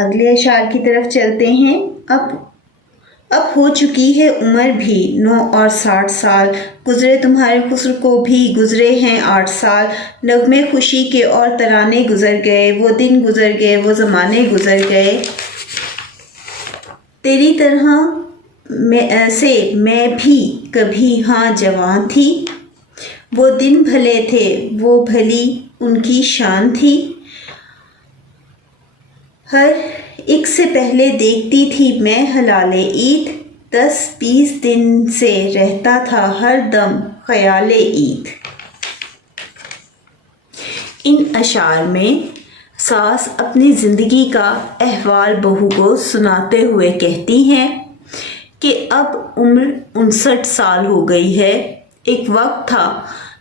اگلے اشعار کی طرف چلتے ہیں۔ اب ہو چکی ہے عمر بھی 9 اور 60 سال، گزرے تمہارے حسن کو بھی گزرے ہیں 8 سال، نغمے خوشی کے اور ترانے گزر گئے، وہ دن گزر گئے، وہ زمانے گزر گئے، تیری طرح سے میں بھی کبھی ہاں جوان تھی، وہ دن بھلے تھے وہ بھلی ان کی شان تھی، ہر ایک سے پہلے دیکھتی تھی میں ہلال عید، 10-20 دن سے رہتا تھا ہر دم خیال عید۔ ان اشعار میں ساس اپنی زندگی کا احوال بہو کو سناتے ہوئے کہتی ہیں کہ اب عمر 59 سال ہو گئی ہے، ایک وقت تھا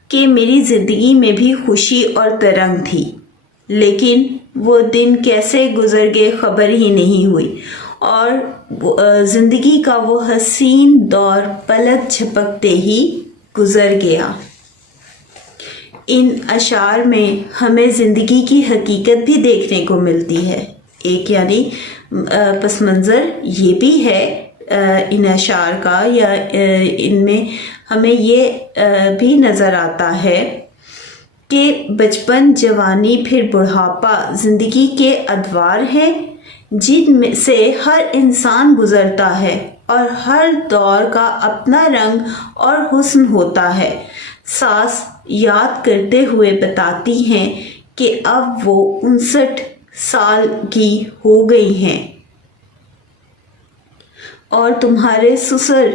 کہ میری زندگی میں بھی خوشی اور ترنگ تھی، لیکن وہ دن کیسے گزر گئے خبر ہی نہیں ہوئی، اور زندگی کا وہ حسین دور پلک جھپکتے ہی گزر گیا۔ ان اشعار میں ہمیں زندگی کی حقیقت بھی دیکھنے کو ملتی ہے، ایک یعنی پس منظر یہ بھی ہے ان اشعار کا، یا ان میں ہمیں یہ بھی نظر آتا ہے کہ بچپن، جوانی، پھر بڑھاپا زندگی کے ادوار ہیں جن میں سے ہر انسان گزرتا ہے، اور ہر دور کا اپنا رنگ اور حسن ہوتا ہے۔ ساس یاد کرتے ہوئے بتاتی ہیں کہ اب وہ 59 سال کی ہو گئی ہیں، اور تمہارے سسر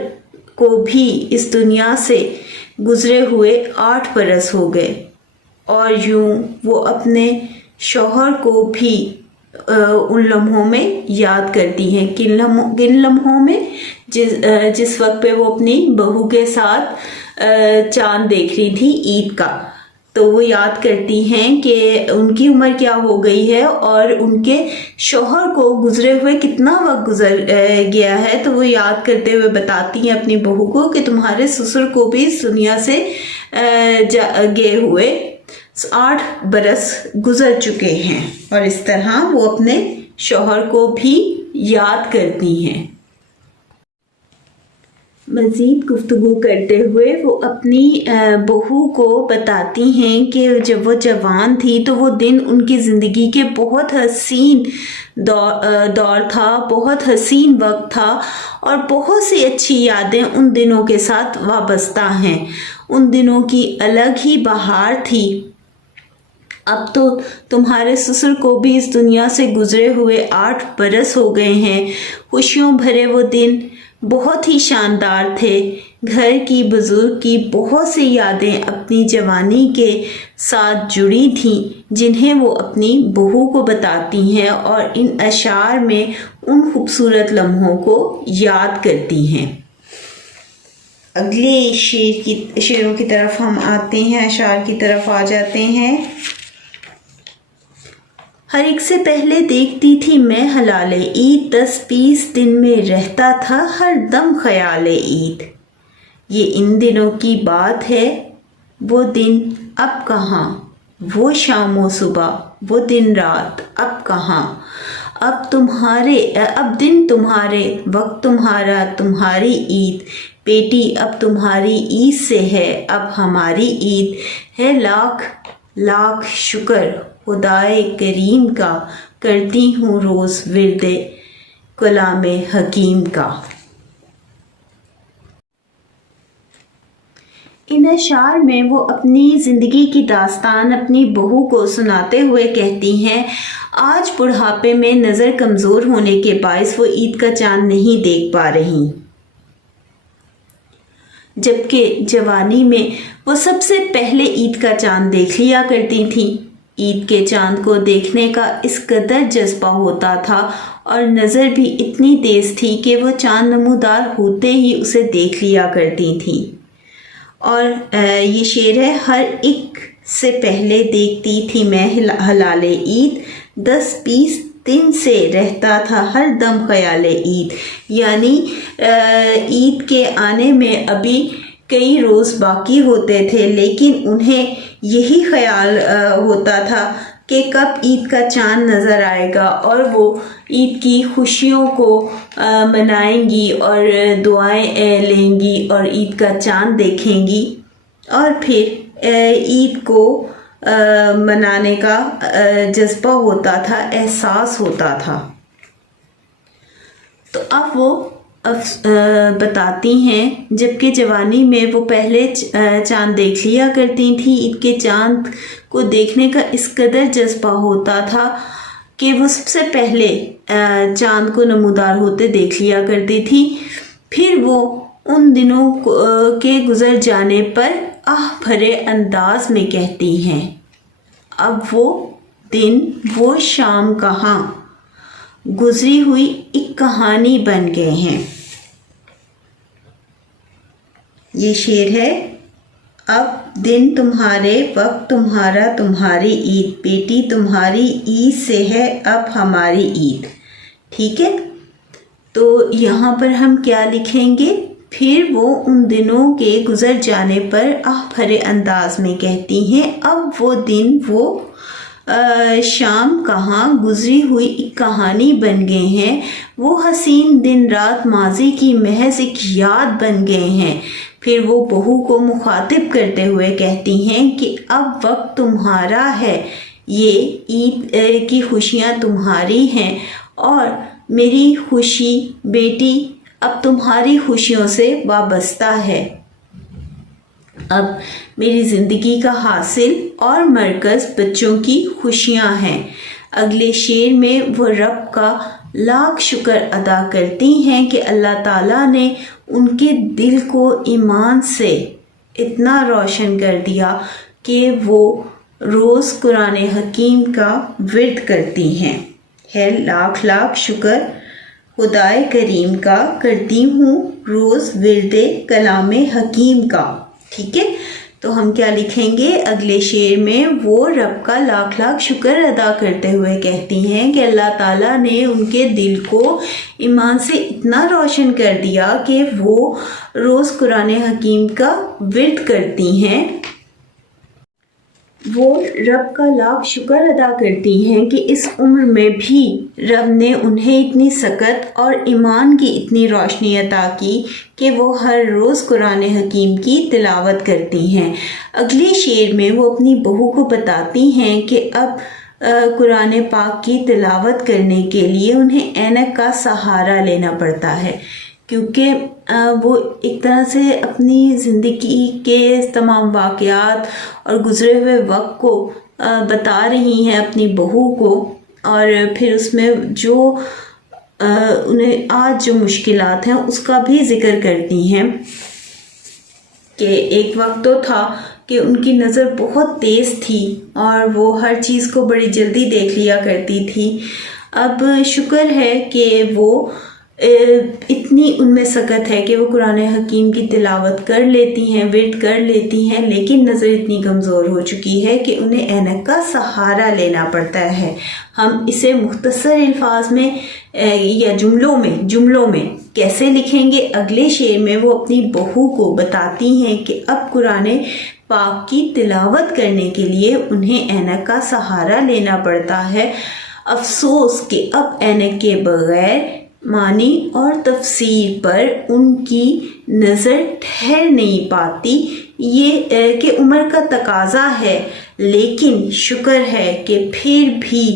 کو بھی اس دنیا سے گزرے ہوئے 8 برس ہو گئے، اور یوں وہ اپنے شوہر کو بھی ان لمحوں میں یاد کرتی ہیں۔ کن لمحوں میں؟ جس وقت پہ وہ اپنی بہو کے ساتھ چاند دیکھ رہی تھی عید کا، تو وہ یاد کرتی ہیں کہ ان کی عمر کیا ہو گئی ہے اور ان کے شوہر کو گزرے ہوئے کتنا وقت گزر گیا ہے، تو وہ یاد کرتے ہوئے بتاتی ہیں اپنی بہو کو کہ تمہارے سسر کو بھی اس دنیا سے گئے ہوئے 8 برس گزر چکے ہیں، اور اس طرح وہ اپنے شوہر کو بھی یاد کرتی ہیں۔ مزید گفتگو کرتے ہوئے وہ اپنی بہو کو بتاتی ہیں کہ جب وہ جوان تھی تو وہ دن ان کی زندگی کے بہت حسین دور تھا، بہت حسین وقت تھا، اور بہت سی اچھی یادیں ان دنوں کے ساتھ وابستہ ہیں۔ ان دنوں کی الگ ہی بہار تھی۔ اب تو تمہارے سسر کو بھی اس دنیا سے گزرے ہوئے 8 برس ہو گئے ہیں، خوشیوں بھرے وہ دن بہت ہی شاندار تھے، گھر کی بزرگ کی بہت سی یادیں اپنی جوانی کے ساتھ جڑی تھیں جنہیں وہ اپنی بہو کو بتاتی ہیں، اور ان اشعار میں ان خوبصورت لمحوں کو یاد کرتی ہیں۔ اگلے شعروں کی طرف ہم آتے ہیں، اشعار کی طرف آ جاتے ہیں۔ ہر ایک سے پہلے دیکھتی تھی میں ہلال عید، 10-20 دن میں رہتا تھا ہر دم خیال عید، یہ ان دنوں کی بات ہے، وہ دن اب کہاں، وہ شام و صبح، وہ دن رات اب کہاں، اب دن تمہارے، وقت تمہارا، تمہاری عید، بیٹی اب تمہاری عید سے ہے اب ہماری عید ہے، لاکھ لاکھ شکر خدائے کریم کا، کرتی ہوں روز ورد کلام حکیم کا۔ ان اشعار میں وہ اپنی زندگی کی داستان اپنی بہو کو سناتے ہوئے کہتی ہیں، آج بڑھاپے میں نظر کمزور ہونے کے باعث وہ عید کا چاند نہیں دیکھ پا رہی، جبکہ جوانی میں وہ سب سے پہلے عید کا چاند دیکھ لیا کرتی تھی۔ عید کے چاند کو دیکھنے کا اس قدر جذبہ ہوتا تھا، اور نظر بھی اتنی تیز تھی کہ وہ چاند نمودار ہوتے ہی اسے دیکھ لیا کرتی تھی۔ اور یہ شعر ہے، ہر ایک سے پہلے دیکھتی تھی میں ہلال عید، 10-20 دن سے رہتا تھا ہر دم خیال عید، یعنی عید کے آنے میں ابھی کئی روز باقی ہوتے تھے، لیکن انہیں یہی خیال ہوتا تھا کہ کب عید کا چاند نظر آئے گا اور وہ عید کی خوشیوں کو منائیں گی اور دعائیں لیں گی اور عید کا چاند دیکھیں گی اور پھر عید کو منانے کا جذبہ ہوتا تھا، احساس ہوتا تھا۔ تو اب وہ بتاتی ہیں جبکہ جوانی میں وہ پہلے چاند دیکھ لیا کرتی تھیں، عید کے چاند کو دیکھنے کا اس قدر جذبہ ہوتا تھا کہ وہ سب سے پہلے چاند کو نمودار ہوتے دیکھ لیا کرتی تھی۔ پھر وہ ان دنوں کے گزر جانے پر آہ بھرے انداز میں کہتی ہیں، اب وہ دن وہ شام کہاں، گزری ہوئی ایک کہانی بن گئے ہیں۔ یہ شعر ہے، اب دن تمہارے، وقت تمہارا، تمہاری عید، بیٹی تمہاری عید سے ہے اب ہماری عید۔ ٹھیک ہے، تو یہاں پر ہم کیا لکھیں گے؟ پھر وہ ان دنوں کے گزر جانے پر آہ بھرے انداز میں کہتی ہیں، اب وہ دن وہ شام کہاں، گزری ہوئی ایک کہانی بن گئے ہیں۔ وہ حسین دن رات ماضی کی محض ایک یاد بن گئے ہیں۔ پھر وہ بہو کو مخاطب کرتے ہوئے کہتی ہیں کہ اب وقت تمہارا ہے، یہ عید کی خوشیاں تمہاری ہیں اور میری خوشی بیٹی اب تمہاری خوشیوں سے وابستہ ہے۔ اب میری زندگی کا حاصل اور مرکز بچوں کی خوشیاں ہیں۔ اگلے شعر میں وہ رب کا لاکھ شکر ادا کرتی ہیں کہ اللہ تعالیٰ نے ان کے دل کو ایمان سے اتنا روشن کر دیا کہ وہ روز قرآن حکیم کا ورد کرتی ہیں۔ ہے لاکھ لاکھ شکر خدائے کریم کا، کرتی ہوں روز ورد کلام حکیم کا۔ ٹھیک ہے، تو ہم کیا لکھیں گے؟ اگلے شعر میں وہ رب کا لاکھ لاکھ شکر ادا کرتے ہوئے کہتی ہیں کہ اللہ تعالیٰ نے ان کے دل کو ایمان سے اتنا روشن کر دیا کہ وہ روز قرآن حکیم کا ورد کرتی ہیں۔ وہ رب کا لاکھ شکر ادا کرتی ہیں کہ اس عمر میں بھی رب نے انہیں اتنی سکت اور ایمان کی اتنی روشنی عطا کی کہ وہ ہر روز قرآن حکیم کی تلاوت کرتی ہیں۔ اگلے شعر میں وہ اپنی بہو کو بتاتی ہیں کہ اب قرآن پاک کی تلاوت کرنے کے لیے انہیں اینک کا سہارا لینا پڑتا ہے، کیونکہ وہ ایک طرح سے اپنی زندگی کے تمام واقعات اور گزرے ہوئے وقت کو بتا رہی ہیں اپنی بہو کو، اور پھر اس میں جو انہیں آج جو مشکلات ہیں اس کا بھی ذکر کرتی ہیں کہ ایک وقت تو تھا کہ ان کی نظر بہت تیز تھی اور وہ ہر چیز کو بڑی جلدی دیکھ لیا کرتی تھی۔ اب شکر ہے کہ وہ اتنی ان میں سکت ہے کہ وہ قرآن حکیم کی تلاوت کر لیتی ہیں، ورد کر لیتی ہیں، لیکن نظر اتنی کمزور ہو چکی ہے کہ انہیں اینک کا سہارا لینا پڑتا ہے۔ ہم اسے مختصر الفاظ میں یا جملوں میں کیسے لکھیں گے؟ اگلے شعر میں وہ اپنی بہو کو بتاتی ہیں کہ اب قرآن پاک کی تلاوت کرنے کے لیے انہیں اینک کا سہارا لینا پڑتا ہے۔ افسوس کہ اب اینک کے بغیر معنی اور تفسیر پر ان کی نظر ٹھہر نہیں پاتی، یہ کہ عمر کا تقاضا ہے، لیکن شکر ہے کہ پھر بھی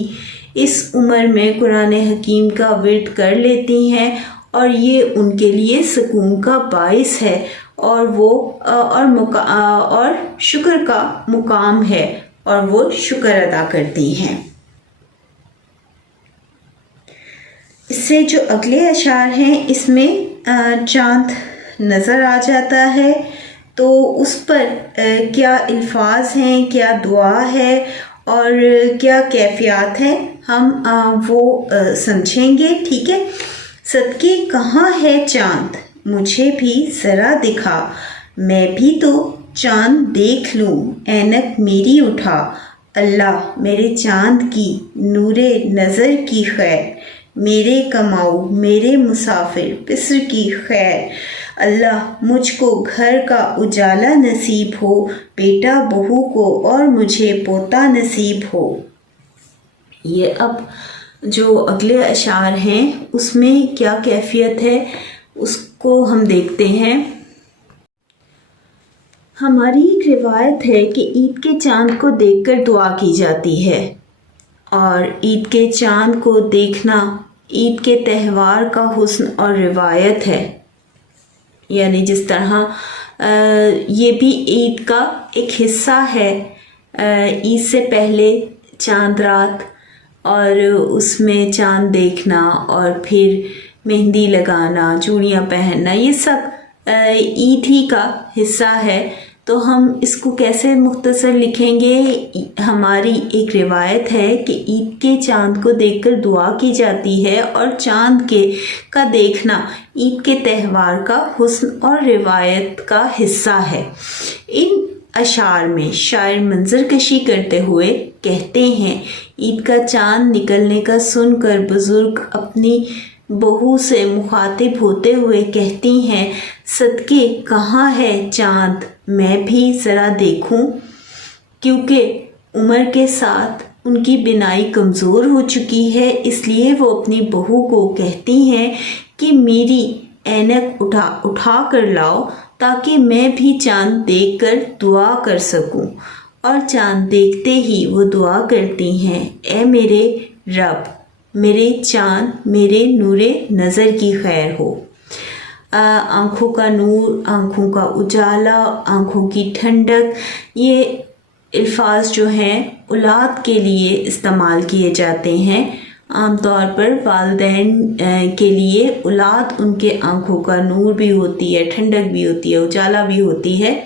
اس عمر میں قرآن حکیم کا ورد کر لیتی ہیں اور یہ ان کے لیے سکون کا باعث ہے اور وہ اور شکر کا مقام ہے اور وہ شکر ادا کرتی ہیں۔ اس سے جو اگلے اشعار ہیں اس میں چاند نظر آ جاتا ہے، تو اس پر کیا الفاظ ہیں، کیا دعا ہے اور کیا کیفیات ہیں، ہم وہ سمجھیں گے۔ ٹھیک ہے، صدقے کہاں ہے چاند مجھے بھی ذرا دکھا، میں بھی تو چاند دیکھ لوں اینک میری اٹھا، اللہ میرے چاند کی نور نظر کی خیر، میرے کماؤ میرے مسافر پسر کی خیر، اللہ مجھ کو گھر کا اجالا نصیب ہو، بیٹا بہو کو اور مجھے پوتا نصیب ہو۔ یہ اب جو اگلے اشعار ہیں اس میں کیا کیفیت ہے اس کو ہم دیکھتے ہیں۔ ہماری ایک روایت ہے کہ عید کے چاند کو دیکھ کر دعا کی جاتی ہے، اور عید کے چاند کو دیکھنا عید کے تہوار کا حسن اور روایت ہے۔ یعنی جس طرح یہ بھی عید کا ایک حصہ ہے، عید سے پہلے چاند رات اور اس میں چاند دیکھنا اور پھر مہندی لگانا، چوڑیاں پہننا، یہ سب عید ہی کا حصہ ہے۔ تو ہم اس کو کیسے مختصر لکھیں گے؟ ہماری ایک روایت ہے کہ عید کے چاند کو دیکھ کر دعا کی جاتی ہے، اور چاند کا دیکھنا عید کے تہوار کا حسن اور روایت کا حصہ ہے۔ ان اشعار میں شاعر منظر کشی کرتے ہوئے کہتے ہیں، عید کا چاند نکلنے کا سن کر بزرگ اپنی بہو سے مخاطب ہوتے ہوئے کہتی ہیں، صدقے کہاں ہے چاند میں بھی ذرا دیکھوں، کیونکہ عمر کے ساتھ ان کی بینائی کمزور ہو چکی ہے، اس لیے وہ اپنی بہو کو کہتی ہیں کہ میری اینک اٹھا کر لاؤ تاکہ میں بھی چاند دیکھ کر دعا کر سکوں۔ اور چاند دیکھتے ہی وہ دعا کرتی ہیں، اے میرے رب، میرے چاند میرے نور نظر کی خیر ہو۔ آنکھوں کا نور، آنکھوں کا اجالا، آنکھوں کی ٹھنڈک، یہ الفاظ جو ہیں اولاد کے لیے استعمال کیے جاتے ہیں۔ عام طور پر والدین کے لیے اولاد ان کے آنکھوں کا نور بھی ہوتی ہے، ٹھنڈک بھی ہوتی ہے، اجالا بھی ہوتی ہے۔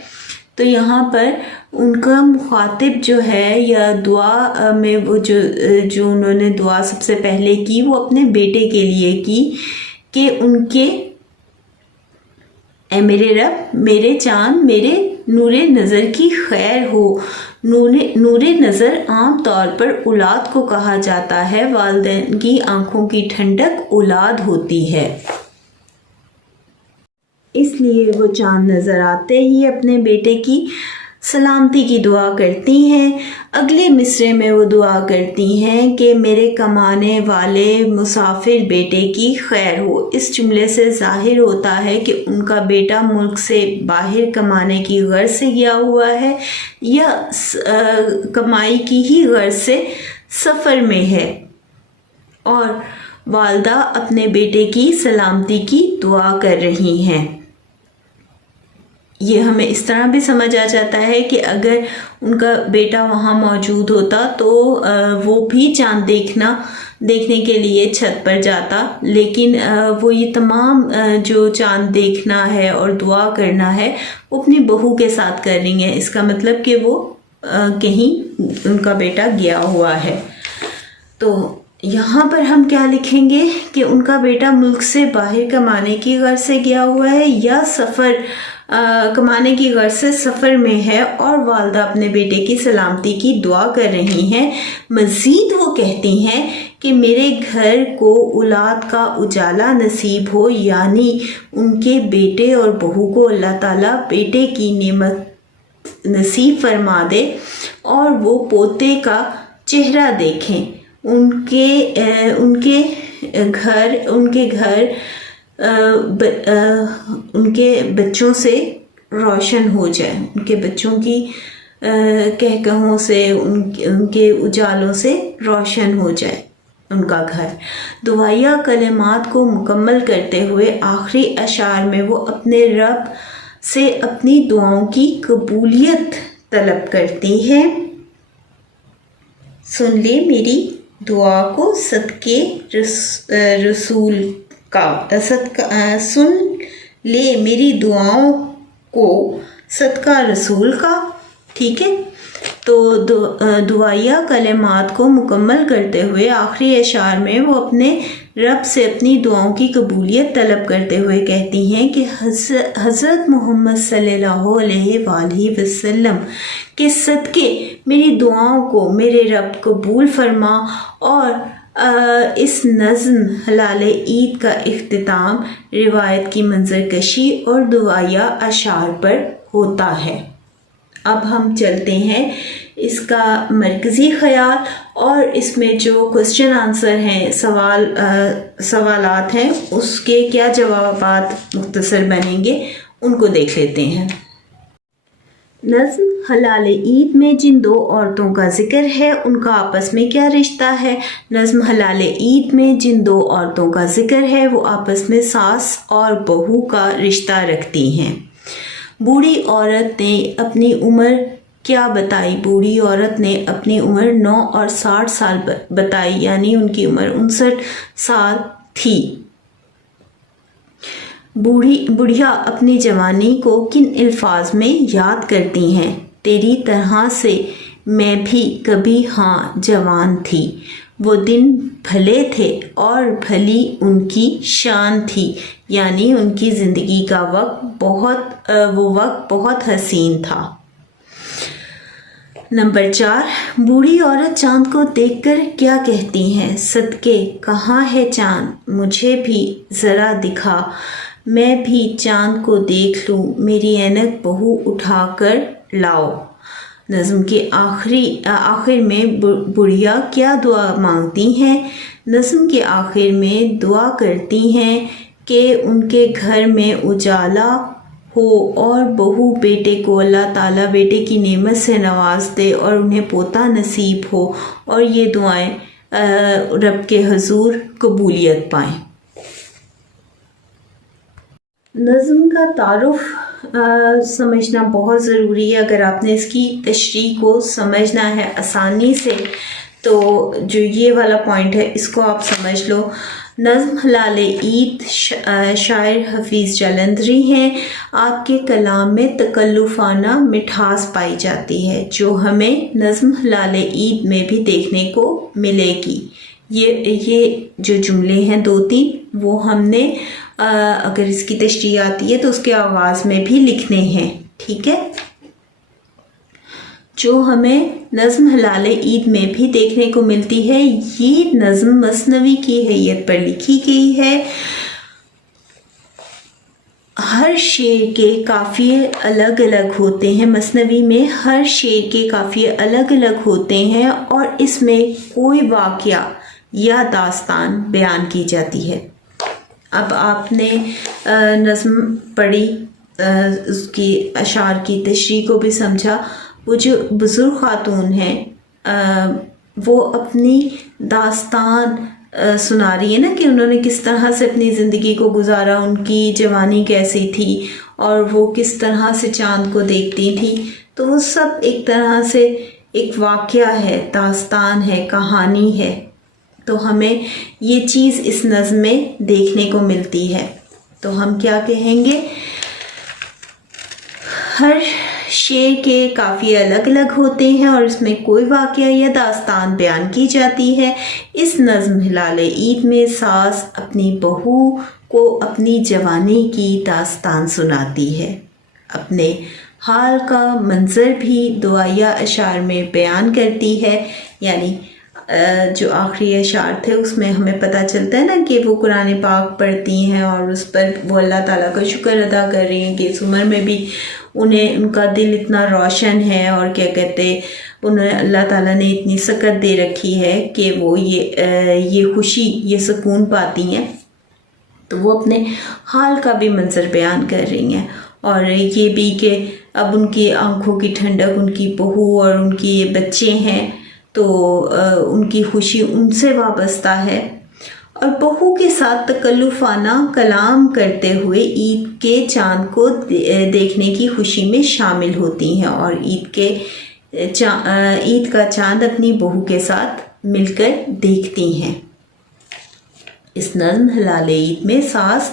تو یہاں پر ان کا مخاطب جو ہے یا دعا میں وہ جو انہوں نے دعا سب سے پہلے کی وہ اپنے بیٹے کے لیے کی کہ ان کے اے میرے رب، میرے چاند میرے نور نظر کی خیر ہو۔ نور نظر عام طور پر اولاد کو کہا جاتا ہے، والدین کی آنکھوں کی ٹھنڈک اولاد ہوتی ہے، اس لیے وہ چاند نظر آتے ہی اپنے بیٹے کی سلامتی کی دعا کرتی ہیں۔ اگلے مصرعے میں وہ دعا کرتی ہیں کہ میرے کمانے والے مسافر بیٹے کی خیر ہو۔ اس جملے سے ظاہر ہوتا ہے کہ ان کا بیٹا ملک سے باہر کمانے کی غرض سے گیا ہوا ہے یا کمائی کی ہی غرض سے سفر میں ہے، اور والدہ اپنے بیٹے کی سلامتی کی دعا کر رہی ہیں۔ یہ ہمیں اس طرح بھی سمجھ آ جاتا ہے کہ اگر ان کا بیٹا وہاں موجود ہوتا تو وہ بھی چاند دیکھنے کے لیے چھت پر جاتا، لیکن وہ یہ تمام جو چاند دیکھنا ہے اور دعا کرنا ہے وہ اپنی بہو کے ساتھ کر رہی ہیں۔ اس کا مطلب کہ وہ کہیں ان کا بیٹا گیا ہوا ہے۔ تو یہاں پر ہم کیا لکھیں گے کہ ان کا بیٹا ملک سے باہر کمانے کی غرض سے گیا ہوا ہے یا کمانے کی غرض سے سفر میں ہے، اور والدہ اپنے بیٹے کی سلامتی کی دعا کر رہی ہیں۔ مزید وہ کہتی ہیں کہ میرے گھر کو اولاد کا اجالا نصیب ہو، یعنی ان کے بیٹے اور بہو کو اللہ تعالیٰ بیٹے کی نعمت نصیب فرما دے اور وہ پوتے کا چہرہ دیکھیں، ان کے بچوں سے روشن ہو جائے، ان کے بچوں کی کہکہوں سے، ان کے اجالوں سے روشن ہو جائے ان کا گھر۔ دعائیہ کلمات کو مکمل کرتے ہوئے آخری اشعار میں وہ اپنے رب سے اپنی دعاؤں کی قبولیت طلب کرتی ہے۔ سن لے میری دعا کو صدقے رسول کا، سن لے میری دعاؤں کو صدقہ رسول کا۔ ٹھیک ہے، تو دعائیہ کلمات کو مکمل کرتے ہوئے آخری اشعار میں وہ اپنے رب سے اپنی دعاؤں کی قبولیت طلب کرتے ہوئے کہتی ہیں کہ حضرت محمد صلی اللہ علیہ وآلہ وسلم کے صدقے میری دعاؤں کو میرے رب قبول فرما۔ اور اس نظم ہلال عید کا اختتام روایت کی منظر کشی اور دعائیہ اشعار پر ہوتا ہے۔ اب ہم چلتے ہیں اس کا مرکزی خیال اور اس میں جو کوسچن آنسر ہیں، سوالات ہیں، اس کے کیا جوابات مختصر بنیں گے ان کو دیکھ لیتے ہیں۔ نظم حلال عید میں جن دو عورتوں کا ذکر ہے ان کا آپس میں کیا رشتہ ہے؟ نظم حلال عید میں جن دو عورتوں کا ذکر ہے وہ آپس میں ساس اور بہو کا رشتہ رکھتی ہیں۔ بوڑھی عورت نے اپنی عمر کیا بتائی؟ بوڑھی عورت نے اپنی عمر 9 اور 60 سال بتائی، یعنی ان کی عمر 59 سال تھی۔ بڑھیا اپنی جوانی کو کن الفاظ میں یاد کرتی ہیں؟ تیری طرح سے میں بھی کبھی ہاں جوان تھی، وہ دن بھلے تھے اور بھلی ان کی شان تھی، یعنی ان کی زندگی کا وہ وقت بہت حسین تھا۔ نمبر 4، بوڑھی عورت چاند کو دیکھ کر کیا کہتی ہیں؟ صدقے کہاں ہے چاند، مجھے بھی ذرا دکھا، میں بھی چاند کو دیکھ لوں، میری اینک بہو اٹھا کر لاؤ۔ نظم کے آخر میں بڑھیا کیا دعا مانگتی ہیں؟ نظم کے آخر میں دعا کرتی ہیں کہ ان کے گھر میں اجالا ہو اور بہو بیٹے کو اللہ تعالیٰ بیٹے کی نعمت سے نواز دے اور انہیں پوتا نصیب ہو، اور یہ دعائیں رب کے حضور قبولیت پائیں۔ نظم کا تعارف سمجھنا بہت ضروری ہے۔ اگر آپ نے اس کی تشریح کو سمجھنا ہے آسانی سے تو جو یہ والا پوائنٹ ہے اس کو آپ سمجھ لو۔ نظم حلال عید شاعر حفیظ جلندری ہیں۔ آپ کے کلام میں تکلفانہ مٹھاس پائی جاتی ہے جو ہمیں نظم حلال عید میں بھی دیکھنے کو ملے گی۔ یہ جو جملے ہیں 2-3 وہ ہم نے اگر اس کی تشریح آتی ہے تو اس کے آغاز میں بھی لکھنے ہیں، ٹھیک ہے؟ جو ہمیں نظم حلال عید میں بھی دیکھنے کو ملتی ہے، یہ نظم مثنوی کی حیثیت پر لکھی گئی ہے۔ ہر شعر کے قافیے الگ الگ ہوتے ہیں، مثنوی میں ہر شعر کے قافیے الگ الگ ہوتے ہیں اور اس میں کوئی واقعہ یا داستان بیان کی جاتی ہے۔ اب آپ نے نظم پڑھی، اس کی اشعار کی تشریح کو بھی سمجھا۔ وہ جو بزرگ خاتون ہیں وہ اپنی داستان سنا رہی ہے نا کہ انہوں نے کس طرح سے اپنی زندگی کو گزارا، ان کی جوانی کیسی تھی اور وہ کس طرح سے چاند کو دیکھتی تھی، تو وہ سب ایک طرح سے ایک واقعہ ہے، داستان ہے، کہانی ہے۔ تو ہمیں یہ چیز اس نظم میں دیکھنے کو ملتی ہے۔ تو ہم کیا کہیں گے؟ ہر شعر کے قافیے الگ الگ ہوتے ہیں اور اس میں کوئی واقعہ یا داستان بیان کی جاتی ہے۔ اس نظم حلال عید میں ساس اپنی بہو کو اپنی جوانی کی داستان سناتی ہے، اپنے حال کا منظر بھی دعائیہ اشعار میں بیان کرتی ہے۔ یعنی جو آخری اشعار تھے اس میں ہمیں پتہ چلتا ہے نا کہ وہ قرآن پاک پڑھتی ہیں اور اس پر وہ اللہ تعالیٰ کا شکر ادا کر رہی ہیں کہ اس عمر میں بھی ان کا دل اتنا روشن ہے اور کیا کہتے انہیں اللہ تعالیٰ نے اتنی سکت دے رکھی ہے کہ وہ یہ خوشی یہ سکون پاتی ہیں، تو وہ اپنے حال کا بھی منظر بیان کر رہی ہیں، اور یہ بھی کہ اب ان کی آنکھوں کی ٹھنڈک ان کی بہو اور ان کی بچے ہیں تو ان کی خوشی ان سے وابستہ ہے، اور بہو کے ساتھ تکلفانہ کلام کرتے ہوئے عید کے چاند کو دیکھنے کی خوشی میں شامل ہوتی ہیں، اور عید کا چاند اپنی بہو کے ساتھ مل کر دیکھتی ہیں۔ اس نظم حلال عید میں ساس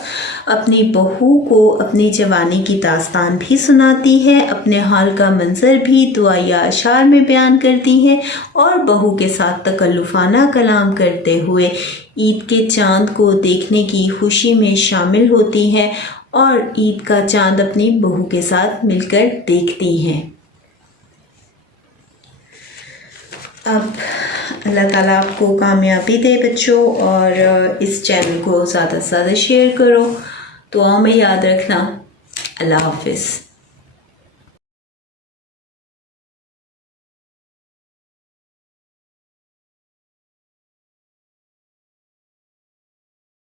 اپنی بہو کو اپنی جوانی کی داستان بھی سناتی ہے، اپنے حال کا منظر بھی دعائیہ اشعار میں بیان کرتی ہے، اور بہو کے ساتھ تکلفانہ کلام کرتے ہوئے عید کے چاند کو دیکھنے کی خوشی میں شامل ہوتی ہے، اور عید کا چاند اپنی بہو کے ساتھ مل کر دیکھتی ہیں۔ اب اللہ تعالیٰ آپ کو کامیابی دے بچوں، اور اس چینل کو زیادہ سے زیادہ شیئر کرو، دعاؤں میں یاد رکھنا۔ اللہ حافظ۔